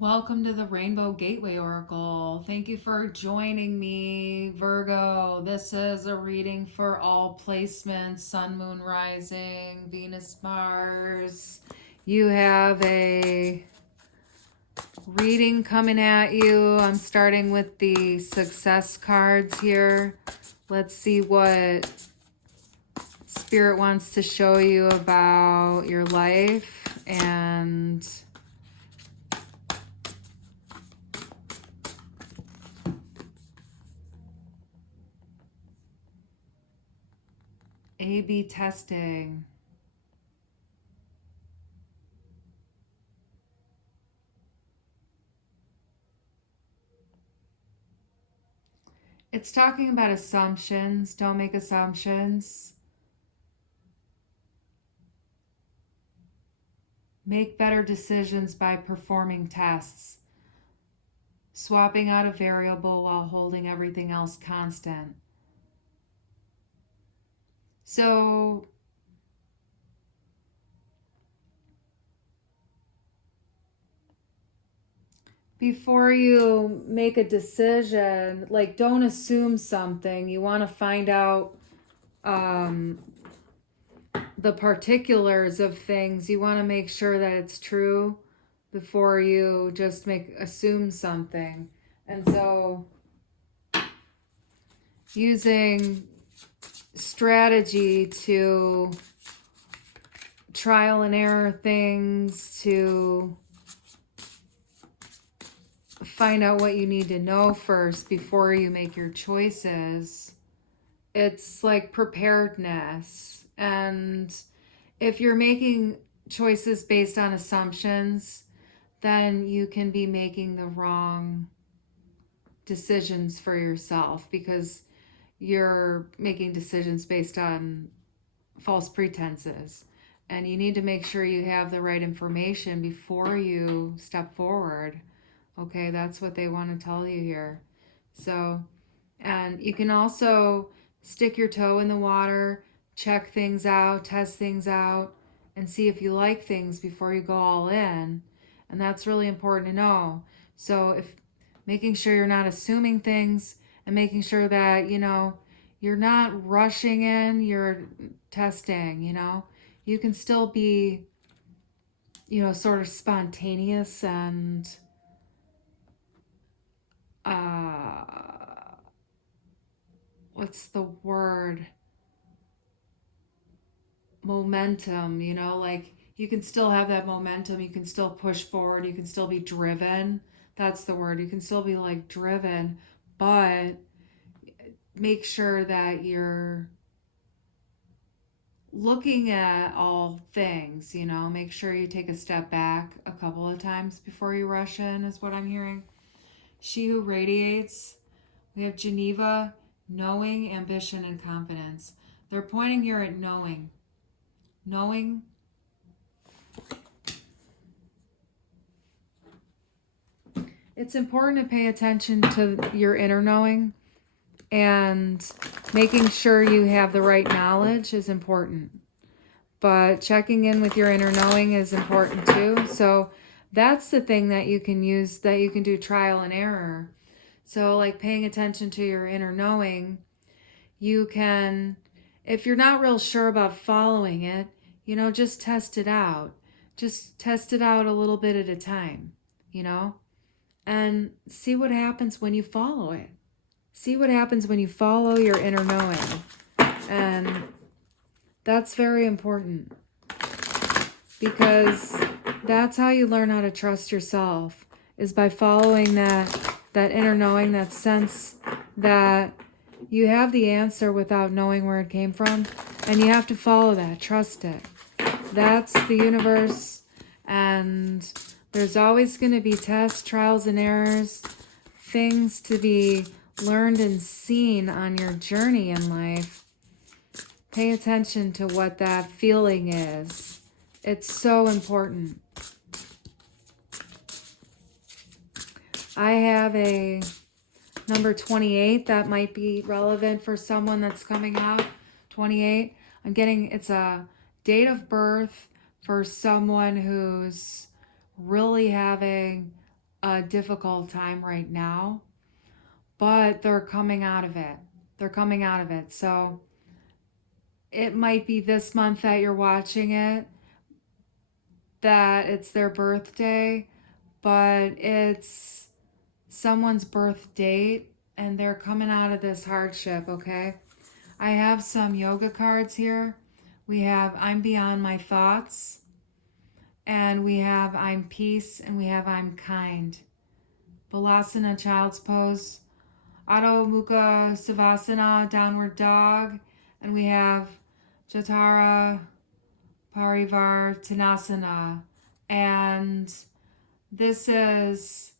Welcome to the Rainbow Gateway Oracle. Thank you for joining me, Virgo. This is a reading for all placements, Sun, Moon, Rising, Venus, Mars. You have a reading coming at you. I'm starting with the success cards here. Let's see what Spirit wants to show you about your life and A/B testing. It's talking about assumptions. Don't make assumptions. Make better decisions by performing tests. Swapping out a variable while holding everything else constant. So before you make a decision, like, don't assume something. You want to find out the particulars of things. You want to make sure that it's true before you just assume something. And so using strategy to trial and error things, to find out what you need to know first before you make your choices. It's like preparedness. And if you're making choices based on assumptions, then you can be making the wrong decisions for yourself because you're making decisions based on false pretenses. And you need to make sure you have the right information before you step forward. Okay, that's what they want to tell you here. So, and you can also stick your toe in the water, check things out, test things out, and see if you like things before you go all in. And that's really important to know. So if making sure you're not assuming things and making sure that, you're not rushing in, you're testing, you can still be, sort of spontaneous and what's the word? Momentum, like you can still have that momentum. You can still push forward. You can still be driven. That's the word. You can still be like driven, but make sure that you're looking at all things, make sure you take a step back a couple of times before you rush in, is what I'm hearing. She who radiates, we have Geneva, knowing, ambition, and confidence. They're pointing here at knowing. Knowing. It's important to pay attention to your inner knowing, and making sure you have the right knowledge is important. But checking in with your inner knowing is important too. So that's the thing that you can use, that you can do trial and error. So like paying attention to your inner knowing, you can, if you're not real sure about following it, just test it out. Just test it out a little bit at a time, and see what happens when you follow it. See what happens when you follow your inner knowing. And that's very important because that's how you learn how to trust yourself, is by following that inner knowing, that sense that you have the answer without knowing where it came from. And you have to follow that, trust it. That's the universe. And there's always going to be tests, trials, and errors, things to be learned and seen on your journey in life. Pay attention to what that feeling is. It's so important. I have a number 28 that might be relevant for someone that's coming out. 28. I'm getting, it's a date of birth for someone who's really having a difficult time right now, but they're coming out of it. They're coming out of it. So it might be this month that you're watching it, that it's their birthday, but it's someone's birth date and they're coming out of this hardship, okay? I have some yoga cards here. We have I'm Beyond My Thoughts, and we have I'm Peace, and we have I'm Kind. Balasana, Child's Pose, Adho Mukha Savasana, Downward Dog, and we have Jatara Parivar Tanasana. And this is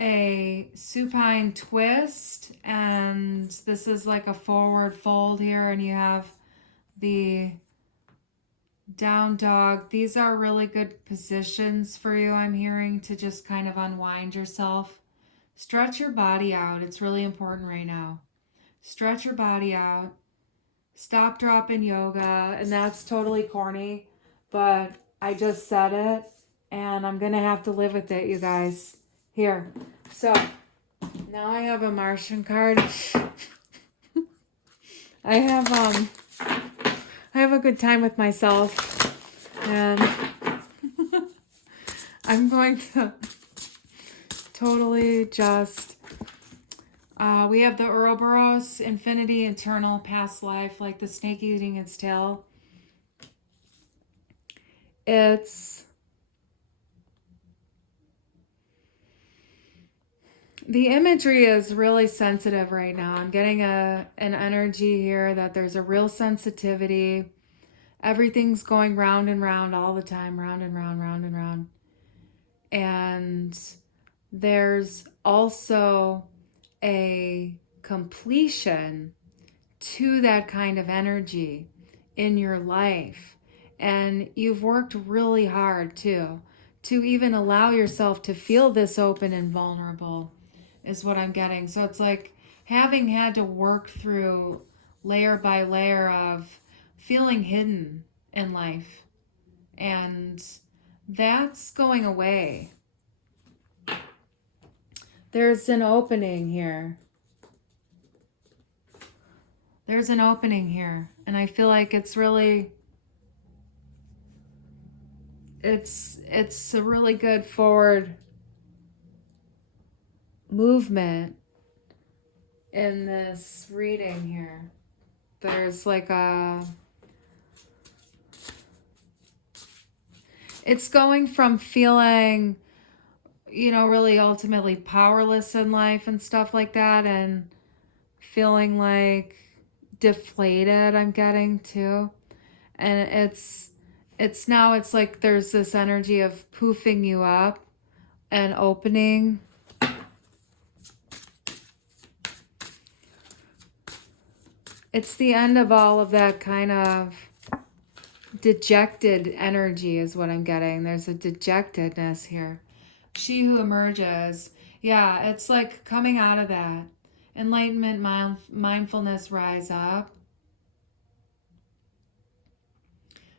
a supine twist, and this is like a forward fold here, and you have the down dog. These are really good positions for you, I'm hearing, to just kind of unwind yourself. Stretch your body out. It's really important right now. Stretch your body out. Stop, drop in yoga. And that's totally corny, but I just said it and I'm going to have to live with it, you guys. Here. So now I have a Martian card. I have a good time with myself, and I'm going to totally just, we have the Ouroboros, infinity, eternal, past life, like the snake eating its tail. It's the imagery is really sensitive right now. I'm getting an energy here that there's a real sensitivity. Everything's going round and round all the time, round and round, round and round. And there's also a completion to that kind of energy in your life. And you've worked really hard too, to even allow yourself to feel this open and vulnerable is what I'm getting. So it's like having had to work through layer by layer of feeling hidden in life. And that's going away. There's an opening here. There's an opening here. And I feel like it's really, it's a really good forward movement in this reading here. There's like it's going from feeling, really ultimately powerless in life and stuff like that, and feeling like deflated, I'm getting too. And it's now, it's like there's this energy of poofing you up and opening. It's the end of all of that kind of dejected energy is what I'm getting. There's a dejectedness here. She who emerges. Yeah, it's like coming out of that. Enlightenment, mindfulness, rise up.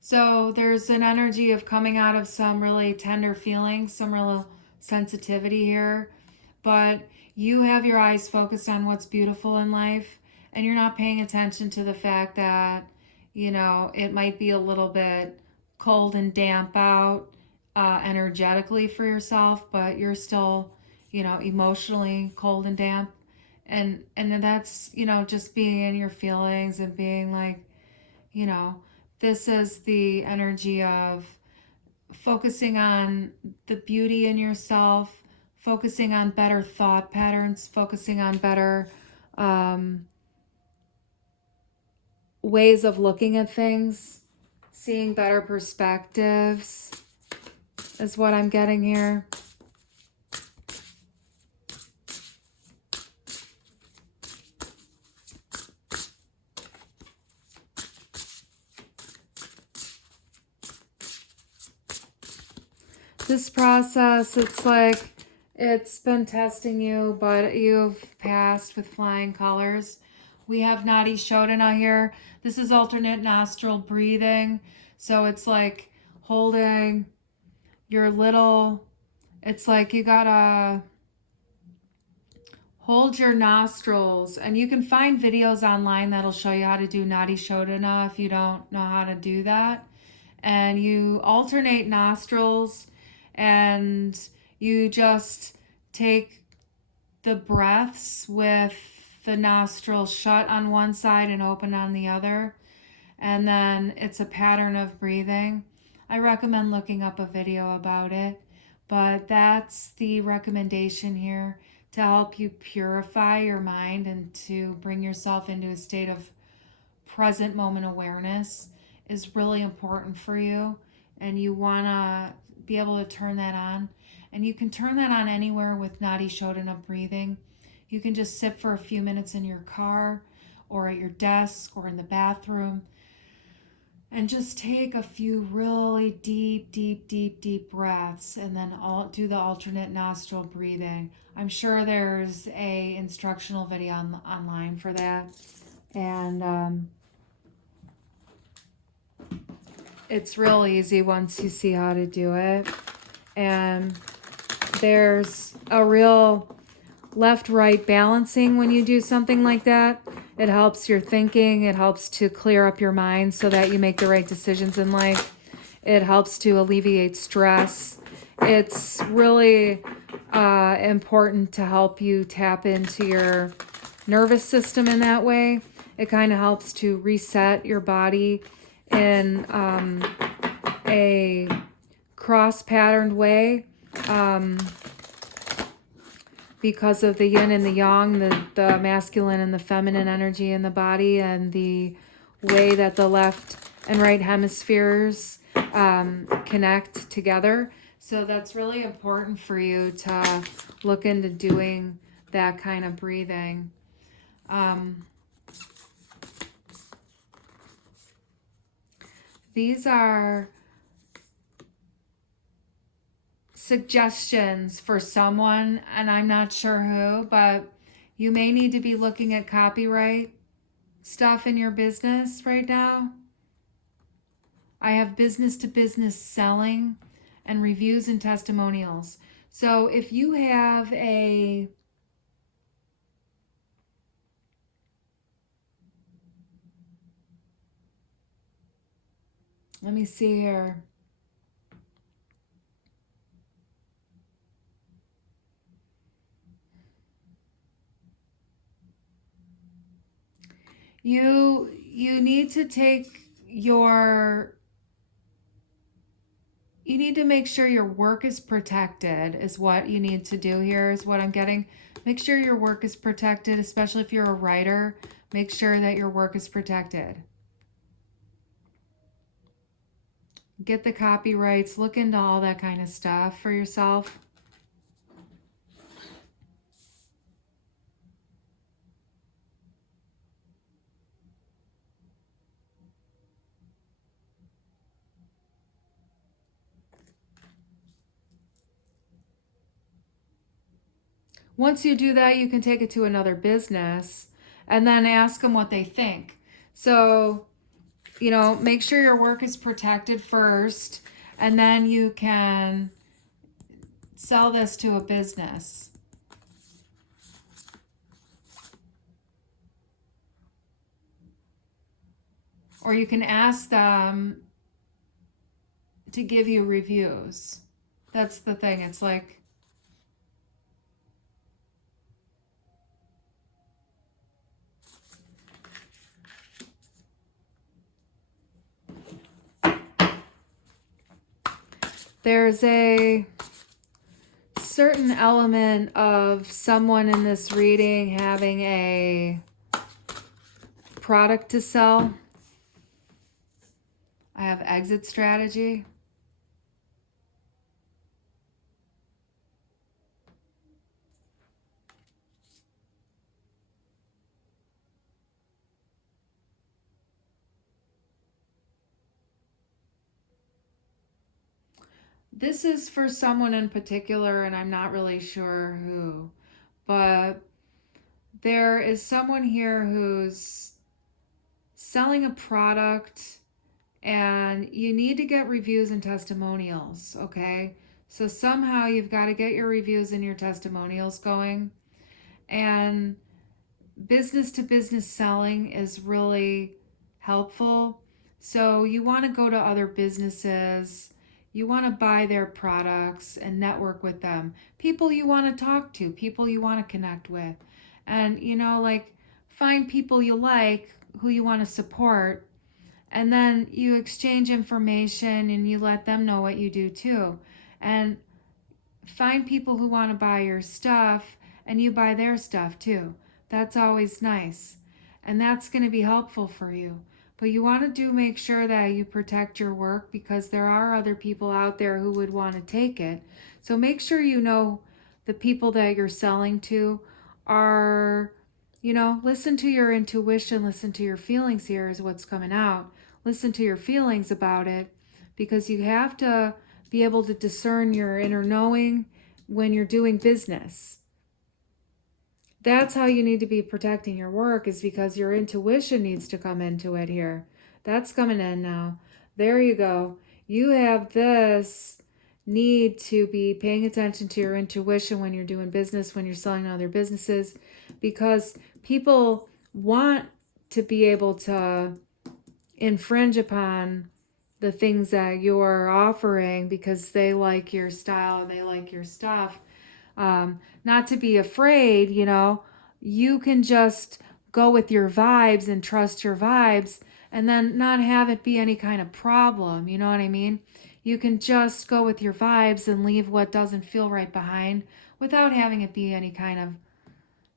So there's an energy of coming out of some really tender feelings, some real sensitivity here. But you have your eyes focused on what's beautiful in life, and you're not paying attention to the fact that, it might be a little bit cold and damp out energetically for yourself, but you're still, emotionally cold and damp. And that's, just being in your feelings and being like, this is the energy of focusing on the beauty in yourself, focusing on better thought patterns, focusing on better ways of looking at things, seeing better perspectives is what I'm getting here. This process, it's like it's been testing you, but you've passed with flying colors. We have Nadi Shodhana here. This is alternate nostril breathing. So it's like holding your little It's like you gotta hold your nostrils, and you can find videos online that'll show you how to do Nadi Shodhana if you don't know how to do that. And you alternate nostrils, and you just take the breaths with the nostrils shut on one side and open on the other. And then it's a pattern of breathing. I recommend looking up a video about it, but that's the recommendation here to help you purify your mind and to bring yourself into a state of present moment awareness is really important for you. And you want to be able to turn that on. And you can turn that on anywhere with Nadi Shodhana breathing. You can just sit for a few minutes in your car or at your desk or in the bathroom and just take a few really deep breaths, and then do the alternate nostril breathing. I'm sure there's a instructional video online for that. And it's real easy once you see how to do it. And there's a real left-right balancing when you do something like that. It helps your thinking. It helps to clear up your mind so that you make the right decisions in life. It helps to alleviate stress. It's really important to help you tap into your nervous system in that way. It kind of helps to reset your body in a cross-patterned way. Because of the yin and the yang, the masculine and the feminine energy in the body, and the way that the left and right hemispheres connect together. So that's really important for you to look into doing that kind of breathing. These are suggestions for someone, and I'm not sure who, but you may need to be looking at copyright stuff in your business right now. I have business to business selling and reviews and testimonials. So if you have let me see here. You need to you need to make sure your work is protected, is what you need to do here, is what I'm getting. Make sure your work is protected, especially if you're a writer. Make sure that your work is protected. Get the copyrights, look into all that kind of stuff for yourself. Once you do that, you can take it to another business and then ask them what they think. So, make sure your work is protected first, and then you can sell this to a business. Or you can ask them to give you reviews. That's the thing. It's like, there's a certain element of someone in this reading having a product to sell. I have exit strategy. This is for someone in particular, and I'm not really sure who, but there is someone here who's selling a product, and you need to get reviews and testimonials, okay? So somehow you've got to get your reviews and your testimonials going. And business to business selling is really helpful. So you want to go to other businesses, you want to buy their products and network with them. People you want to talk to, people you want to connect with. And like find people you like who you want to support, and then you exchange information and you let them know what you do too. And find people who want to buy your stuff and you buy their stuff too. That's always nice. And that's going to be helpful for you. But you want to make sure that you protect your work, because there are other people out there who would want to take it. So make sure you know the people that you're selling to are, listen to your intuition, listen to your feelings. Here is what's coming out. Listen to your feelings about it, because you have to be able to discern your inner knowing when you're doing business. That's how you need to be protecting your work, is because your intuition needs to come into it here. That's coming in now. There you go. You have this need to be paying attention to your intuition when you're doing business, when you're selling other businesses, because people want to be able to infringe upon the things that you're offering because they like your style, they like your stuff. Not to be afraid, you can just go with your vibes and trust your vibes, and then not have it be any kind of problem. You know what I mean? You can just go with your vibes and leave what doesn't feel right behind without having it be any kind of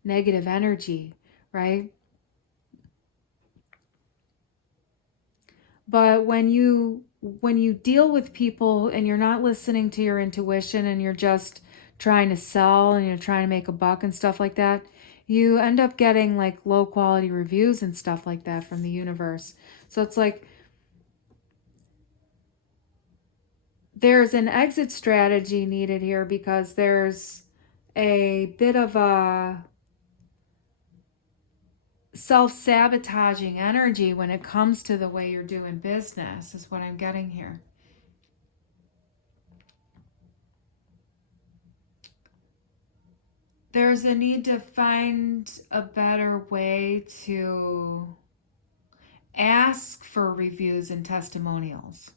negative energy, right? But when you deal with people and you're not listening to your intuition and you're just trying to sell and you're trying to make a buck and stuff like that, you end up getting like low quality reviews and stuff like that from the universe. So it's like there's an exit strategy needed here, because there's a bit of a self-sabotaging energy when it comes to the way you're doing business, is what I'm getting here. There's a need to find a better way to ask for reviews and testimonials.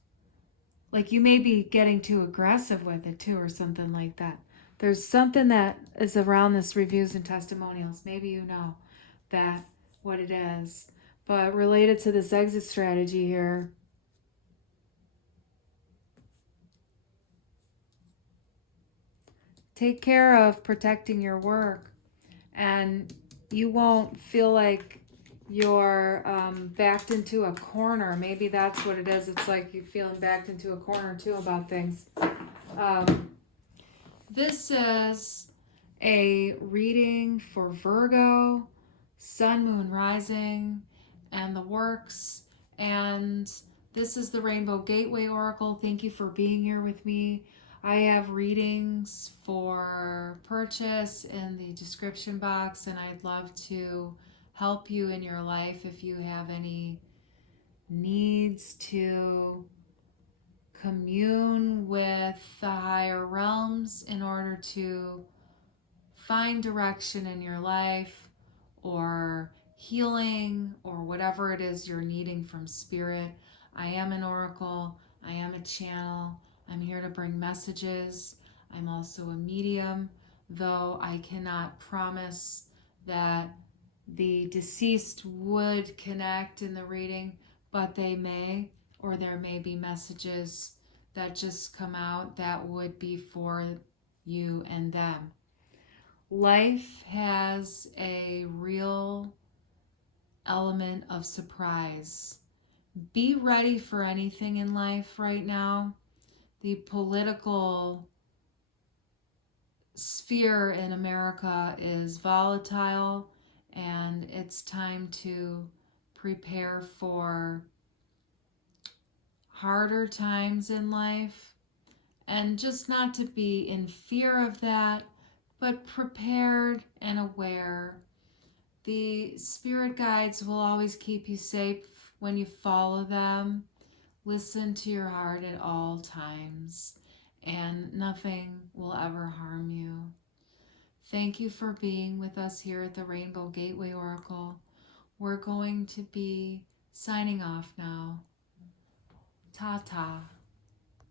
Like you may be getting too aggressive with it too, or something like that. There's something that is around this reviews and testimonials. Maybe you know that what it is. But related to this exit strategy here, take care of protecting your work, and you won't feel like you're backed into a corner. Maybe that's what it is. It's like you're feeling backed into a corner too about things. This is a reading for Virgo, Sun, Moon, Rising, and the works. And this is the Rainbow Gateway Oracle. Thank you for being here with me. I have readings for purchase in the description box, and I'd love to help you in your life if you have any needs to commune with the higher realms in order to find direction in your life, or healing, or whatever it is you're needing from spirit. I am an oracle. I am a channel. I'm here to bring messages. I'm also a medium, though I cannot promise that the deceased would connect in the reading, but they may, or there may be messages that just come out that would be for you and them. Life has a real element of surprise. Be ready for anything in life right now. The political sphere in America is volatile, and it's time to prepare for harder times in life, and just not to be in fear of that, but prepared and aware. The spirit guides will always keep you safe when you follow them. Listen to your heart at all times, and nothing will ever harm you. Thank you for being with us here at the Rainbow Gateway Oracle. We're going to be signing off now. Ta-ta.